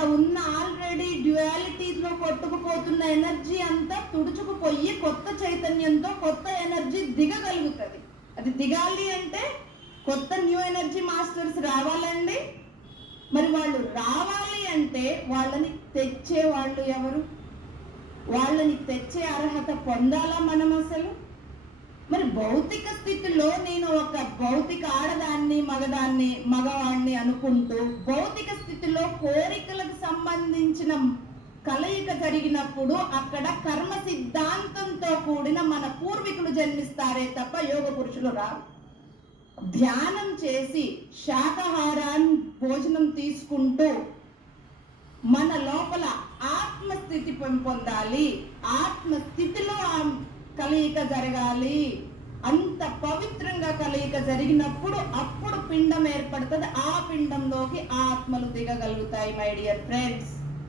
ఉన్న already డ్యుయాలిటీలో కొట్టుకుపోతున్న energy అంతా తుడుచుకుపోయి కొత్త చైతన్యంతో కొత్త ఎనర్జీ దిగగలుగుతుంది. అది దిగాలి అంటే కొత్త న్యూ ఎనర్జీ మాస్టర్స్ రావాలండి. మరి వాళ్ళు రావాలి అంటే వాళ్ళని తెచ్చే వాళ్ళు ఎవరు? వాళ్ళని తెచ్చే అర్హత పొందాలా మనం అసలు? మరి భౌతిక స్థితిలో నేను ఒక భౌతిక ఆడదాన్ని మగవాణ్ణి అనుకుంటూ భౌతిక స్థితిలో కోరికలకు సంబంధించిన కలయిక జరిగినప్పుడు అక్కడ కర్మ సిద్ధాంతంతో కూడిన మన పూర్వీకులు జన్మిస్తారే తప్ప యోగ పురుషులు రారు. ధ్యానం చేసి శాకాహారాన్ని భోజనం తీసుకుంటూ మన లోపల ఆత్మస్థితి పొందాలి. ఆత్మస్థితిలో కలయిక జరగాలి. అంత పవిత్రంగా కలయిక జరిగినప్పుడు అప్పుడు పిండం ఏర్పడుతుంది. ఆ పిండంలోకి ఆత్మలు దిగగలుగుతాయి. My dear friends,